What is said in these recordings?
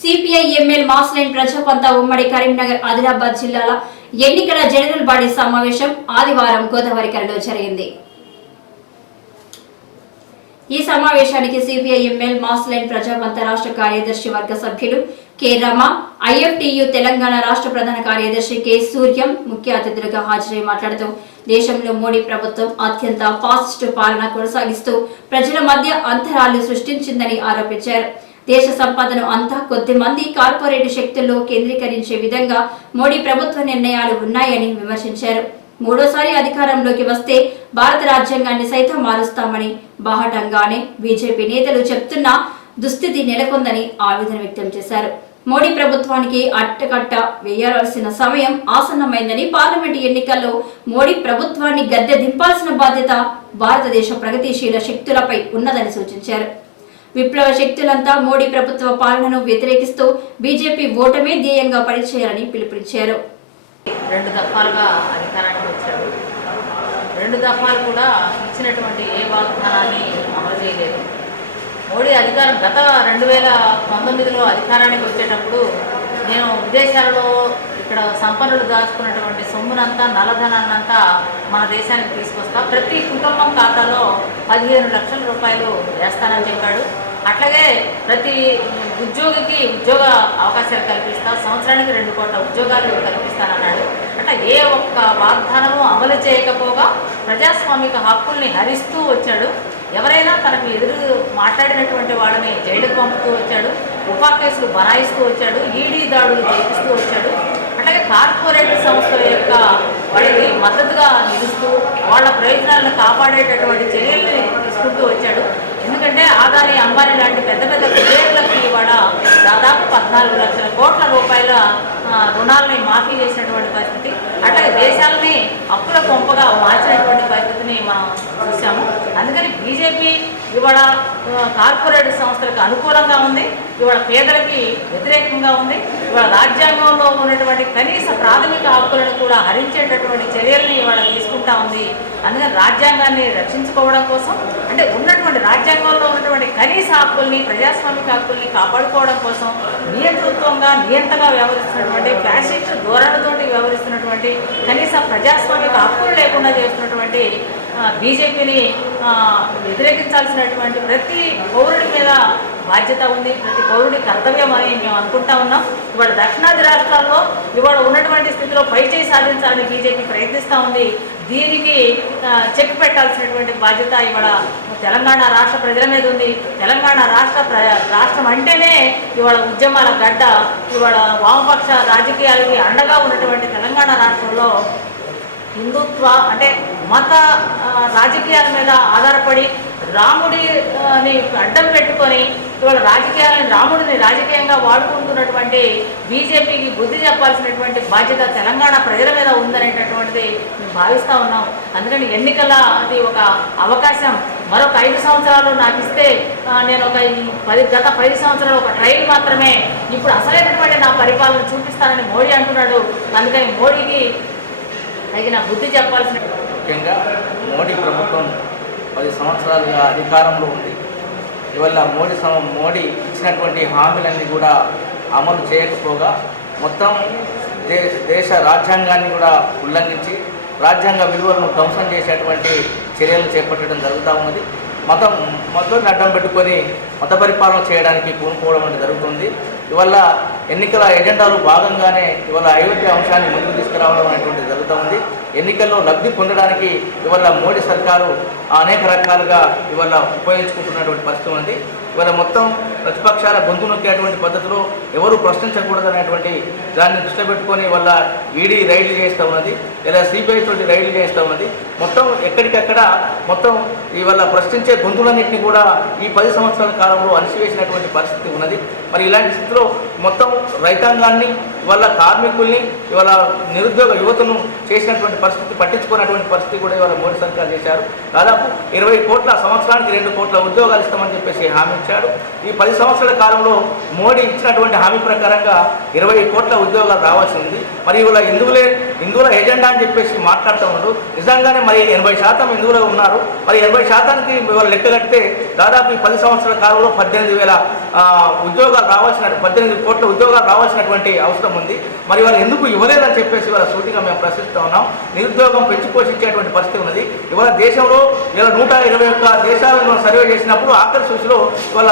CPI ML mass line ప్రజాపంత ఉమ్మడి కరీంనగర్ ఆదిలాబాద్ జిల్లాల ఎన్నికల జనరల్ బాడీ సమావేశం ఆదివారం గోదావరికరలో జరిగింది. ఈ సమావేశానికి సిపిఐ ఎంఎల్ మాస్లైన్ ప్రజాపంత రాష్ట్ర కార్యదర్శి వర్గ సభ్యులు కె. రమ ఐఎఫ్టియు తెలంగాణ రాష్ట్ర ప్రధాన కార్యదర్శి కె. సూర్యం ముఖ్య అతిథులుగా హాజరై మాట్లాడుతూ దేశంలో మోడీ ప్రభుత్వం అత్యంత ఫాస్ట్ పాలన కొనసాగిస్తూ ప్రజల మధ్య అంతరాలు సృష్టించిందని ఆరోపించారు. దేశ సంపదను అంతా కొద్ది మంది కార్పొరేట్ శక్తుల్లో కేంద్రీకరించే విధంగా మోడీ ప్రభుత్వ నిర్ణయాలు ఉన్నాయని విమర్శించారు. మూడోసారి అధికారంలోకి వస్తే భారత రాజ్యాంగాన్ని సైతం మారుస్తామని బాహటంగానే బీజేపీ నేతలు చెప్తున్న దుస్థితి నెలకొందని ఆవేదన వ్యక్తం చేశారు. మోడీ ప్రభుత్వానికి అట్టకట్ట వేయాల్సిన సమయం ఆసన్నమైందని పార్లమెంటు ఎన్నికల్లో మోడీ ప్రభుత్వాన్ని గద్దె దింపాల్సిన బాధ్యత భారతదేశ ప్రగతిశీల శక్తులపై ఉన్నదని సూచించారు. విప్లవ శక్తులంతా మోడీ ప్రభుత్వ పాలనను వ్యతిరేకిస్తూ బీజేపీ ఓటమే ధ్యేయంగా పనిచేయాలని పిలుపునిచ్చారు. రెండు దఫాలుగా అధికారానికి వచ్చాడు రెండు దఫాలు కూడా ఇచ్చినటువంటి ఏ వాగ్దానాన్ని అమలు చేయలేదు. మోడీ అధికారం గత రెండు వేల పంతొమ్మిదిలో అధికారానికి వచ్చేటప్పుడు నేను విదేశాలలో ఇక్కడ సంపన్నులు దాచుకున్నటువంటి సొమ్మునంతా నల్లధనాన్నంతా మన దేశానికి తీసుకొస్తా ప్రతి కుటుంబం ఖాతాలో పదిహేను లక్షల రూపాయలు వేస్తానని చెప్పాడు. అట్లాగే ప్రతి ఉద్యోగికి ఉద్యోగ అవకాశాలు కల్పిస్తా సంవత్సరానికి రెండు కోట్ల ఉద్యోగాలు కల్పిస్తానన్నాడు. అంటే ఏ ఒక్క వాగ్దానము అమలు చేయకపోగా ప్రజాస్వామిక హక్కుల్ని హరిస్తూ వచ్చాడు. ఎవరైనా తనకు ఎదురు మాట్లాడినటువంటి వాళ్ళని జైలుకు పంపుతూ వచ్చాడు. ఉపా కేసులు బనాయిస్తూ వచ్చాడు. ఈడీ దాడులు చేపిస్తూ వచ్చాడు. అట్లాగే కార్పొరేట్ సంస్థల యొక్క వాళ్ళకి మద్దతుగా నిలుస్తూ వాళ్ళ ప్రయోజనాలను కాపాడేటటువంటి చర్య ఎందుకంటే ఆదాని అంబానీ లాంటి పెద్ద పెద్ద కుబేర్లకి ఇవాళ దాదాపు పద్నాలుగు లక్షల కోట్ల రూపాయల రుణాలని మాఫీ చేసినటువంటి పరిస్థితి. అట్లాగే దేశాలని అప్పుల కొంపగా మార్చినటువంటి పరిస్థితిని మనం చూసాము అందుకని బీజేపీ ఇవాళ కార్పొరేట్ సంస్థలకు అనుకూలంగా ఉంది. ఇవాళ పేదలకి వ్యతిరేకంగా ఉంది. ఇవాళ రాజ్యాంగంలో ఉన్నటువంటి కనీస ప్రాథమిక హక్కులను కూడా హరించేటటువంటి చర్యల్ని ఇవాళ తీసుకుంటా ఉంది. అందుకని రాజ్యాంగాన్ని రక్షించుకోవడం కోసం అంటే ఉన్నటువంటి రాజ్యాంగంలో ఉన్నటువంటి కనీస హక్కుల్ని ప్రజాస్వామిక హక్కుల్ని కాపాడుకోవడం కోసం నియంతృత్వంగా నియంతగా వ్యవహరిస్తున్నటువంటి ఫ్యాసిస్ట్ ధోరణితోటి వ్యవహరిస్తున్నటువంటి కనీస ప్రజాస్వామిక హక్కులు లేకుండా చేస్తున్నటువంటి బీజేపీని వ్యతిరేకించాల్సినటువంటి ప్రతి పౌరుడి మీద బాధ్యత ఉంది. ప్రతి పౌరుడి కర్తవ్యం అని మేము అనుకుంటా ఉన్నాం. ఇవాళ దక్షిణాది రాష్ట్రాల్లో ఇవాళ ఉన్నటువంటి స్థితిలో పైచేయి సాధించాలని బీజేపీ ప్రయత్నిస్తూ ఉంది. దీనికి చెక్ పెట్టాల్సినటువంటి బాధ్యత ఇవాళ తెలంగాణ రాష్ట్ర ప్రజల మీద ఉంది. తెలంగాణ రాష్ట్ర ప్ర రాష్ట్రం అంటేనే ఇవాళ ఉద్యమాల గడ్డ. ఇవాళ వామపక్ష రాజకీయాలకి అండగా ఉన్నటువంటి తెలంగాణ రాష్ట్రంలో హిందుత్వ అంటే మత రాజకీయాల మీద ఆధారపడి రాముడిని అడ్డం పెట్టుకొని ఇవాళ రాజకీయాలను రాముడిని రాజకీయంగా వాడుకుంటున్నటువంటి బీజేపీకి బుద్ధి చెప్పాల్సినటువంటి బాధ్యత తెలంగాణ ప్రజల మీద ఉందనేటటువంటిది మేము భావిస్తూ ఉన్నాం. అందుకని ఎన్నికల అది ఒక అవకాశం. మరొక ఐదు సంవత్సరాలు నాకు ఇస్తే నేను ఒక పది గత పది సంవత్సరాలు ఒక ట్రైల్ మాత్రమే ఇప్పుడు అసలైనటువంటి నా పరిపాలన చూపిస్తానని మోడీ అంటున్నాడు. అందుకని మోడీకి తగిన బుద్ధి చెప్పాల్సిన ముఖ్యంగా మోడీ ప్రభుత్వం పది సంవత్సరాలుగా అధికారంలో ఉంది. ఇవల్ల మోడీ సమ మోడీ ఇచ్చినటువంటి హామీలన్నీ కూడా అమలు చేయకపోగా మొత్తం దే దేశ రాజ్యాంగాన్ని కూడా ఉల్లంఘించి రాజ్యాంగ విలువలను ధ్వంసం చేసేటువంటి చర్యలు చేపట్టడం జరుగుతూ ఉన్నది. మతం మతం అడ్డం పెట్టుకొని మత పరిపాలన చేయడానికి పూనుకోవడం అనేది జరుగుతుంది. ఇవల్ల ఎన్నికల ఎజెండాలో భాగంగానే ఇవాళ అయోధ్య అంశాన్ని ముందుకు తీసుకురావడం అనేటువంటిది జరుగుతూ ఉంది. ఎన్నికల్లో లబ్ధి పొందడానికి ఇవాళ మోడీ సర్కారు అనేక రకాలుగా ఇవాళ ఉపయోగించుకుంటున్నటువంటి పరిస్థితి ఉంది. ఇవాళ మొత్తం ప్రతిపక్షాల గొంతు నొక్కేటువంటి పద్ధతిలో ఎవరు ప్రశ్నించకూడదు అనేటువంటి దాన్ని దృష్టిలో పెట్టుకొని వల్ల ఈడీ రైళ్ళు చేస్తూ ఉన్నది లేదా సిబిఐ తోటి రైళ్ళు చేస్తూ ఉన్నది. మొత్తం ఎక్కడికక్కడ మొత్తం ఇవాళ ప్రశ్నించే గొంతులన్నింటినీ కూడా ఈ పది సంవత్సరాల కాలంలో అణిసివేసినటువంటి పరిస్థితి ఉన్నది. మరి ఇలాంటి స్థితిలో మొత్తం రైతాంగాన్ని ఇవాళ కార్మికుల్ని ఇవాళ నిరుద్యోగ యువతను చేసినటువంటి పరిస్థితి పట్టించుకున్నటువంటి పరిస్థితి కూడా ఇవాళ మోడీ సర్కార్ చేశారు. దాదాపు ఇరవై కోట్ల సంవత్సరానికి రెండు కోట్ల ఉద్యోగాలు ఇస్తామని చెప్పేసి హామీ ఇచ్చాడు. ఈ పది సంవత్సరాల కాలంలో మోడీ ఇచ్చినటువంటి హామీ ప్రకారంగా ఇరవై కోట్ల ఉద్యోగాలు రావాల్సి ఉంది మరి ఇవాళ హిందువులే హిందువుల ఎజెండా అని చెప్పేసి మాట్లాడుతూ ఉండు. నిజంగానే మరి ఎనభై శాతం హిందువులు ఉన్నారు. మరి ఎనభై శాతానికి ఇవాళ లెక్క కడితే దాదాపు ఈ పది సంవత్సరాల కాలంలో పద్దెనిమిది వేల ఉద్యోగాలు రావాల్సిన పద్దెనిమిది కోట్ల ఉద్యోగాలు రావాల్సినటువంటి అవసరం ఉంది. మరి వాళ్ళు ఎందుకు ఇవ్వలేదని చెప్పేసి వాళ్ళ సూటిగా మేము ప్రశ్నిస్తూ ఉన్నాం. నిరుద్యోగం పెంచి పోషించేటువంటి పరిస్థితి ఉన్నది. ఇవాళ దేశంలో ఇవాళ నూట ఇరవై ఒక్క దేశాలను సర్వే చేసినప్పుడు ఆఖరి సూచిలో ఇవాళ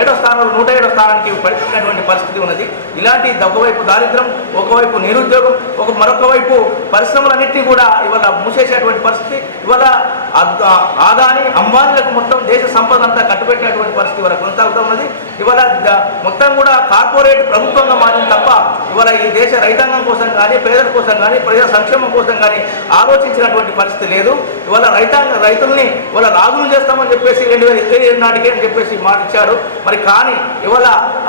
ఏడో స్థానంలో నూట ఏడో స్థానానికి పడిపోయినటువంటి పరిస్థితి ఉన్నది. ఇలాంటి ఒకవైపు దారిద్రం ఒకవైపు నిరుద్యోగం ఒక మరొక వైపు పరిశ్రమలన్నింటినీ కూడా ఇవాళ మూసేసేటువంటి పరిస్థితి. ఇవాళ ఆదాని అంబానీలకు మొత్తం దేశ సంపద అంతా కట్టుబెట్టేటువంటి పరిస్థితి ఇవాళ కొనసాగుతూ ఉన్నది. ఇవాళ మొత్తం కూడా కార్పొరేట్ ప్రభుత్వంగా మారింది తప్ప ఇవాళ ఈ దేశ రైతాంగం కోసం కానీ పేదల కోసం కానీ ప్రజల సంక్షేమం కోసం కానీ ఆలోచించినటువంటి పరిస్థితి లేదు. ఇవాళ రైతాంగ రైతుల్ని ఇవాళ రాజులు చేస్తామని చెప్పేసి రెండు వేల ఇరవై ఏడు నాటికే అని చెప్పేసి మాట ఇచ్చారు. మరి కానీ ఇవాళ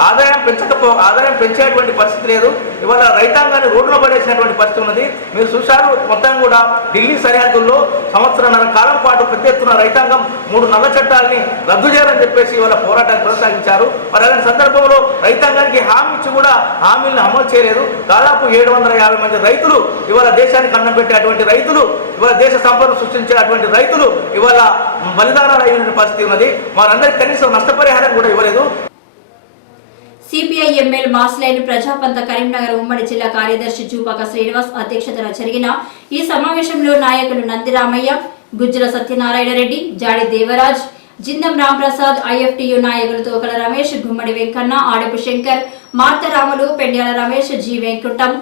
ఆదాయం పెంచకపో ఆదాయం పెంచేటువంటి పరిస్థితి లేదు. ఇవాళ రైతాంగాన్ని రోడ్లో పడేసినటువంటి పరిస్థితి ఉన్నది. మీరు చూశారు మొత్తం కూడా ఢిల్లీ సరిహద్దుల్లో సంవత్సరాల కాలం పాటు పెద్ద ఎత్తున రైతాంగం మూడు నల్ల చట్టాలని రద్దు చేయాలని చెప్పేసి ఇవాళ పోరాటాన్ని కొనసాగించారు. మరి అలాంటి సందర్భంలో రైతాంగానికి హామీ ఇచ్చి కూడా హామీలను అమలు చేయలేదు. దాదాపు ఏడు వందల యాభై మంది రైతులు ఇవాళ దేశానికి అన్నం పెట్టేటువంటి రైతులు ఇవాళ దేశ సంపద సృష్టించేటువంటి రైతులు ఇవాళ బలిదానాలు అయిన పరిస్థితి ఉన్నది. వారందరికీ కనీసం నష్టపరిహారం కూడా ఇవ్వలేదు. సిపిఐ ఎంఎల్ మాస్లైన్ ప్రజాపంత కరీంనగర్ ఉమ్మడి జిల్లా కార్యదర్శి జూపాక శ్రీనివాస్ అధ్యక్షతన జరిగిన ఈ సమావేశంలో నాయకులు నందిరామయ్య గుజ్జల సత్యనారాయణ రెడ్డి జాడి దేవరాజ్ జిందం రాంప్రసాద్ ఐఎఫ్టియు నాయకులు తోకల రమేష్ గుమ్మడి వెంకన్న ఆడపు శంకర్ మార్తరాములు పెండ్యాల రమేష్ జి వెంకుటం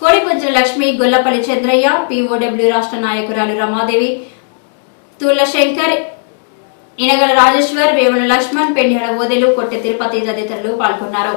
కోడిపుంజల లక్ష్మి గొల్లపల్లి చంద్రయ్య పిఓడబ్ల్యూ రాష్ట్ర నాయకురాలు రమాదేవి తుల శంకర్ ఇనగల రాజేశ్వర్ వేముల లక్ష్మణ్ పెండ్యాల ఓదెలు కొట్టె తిరుపతి తదితరులు పాల్గొన్నారు.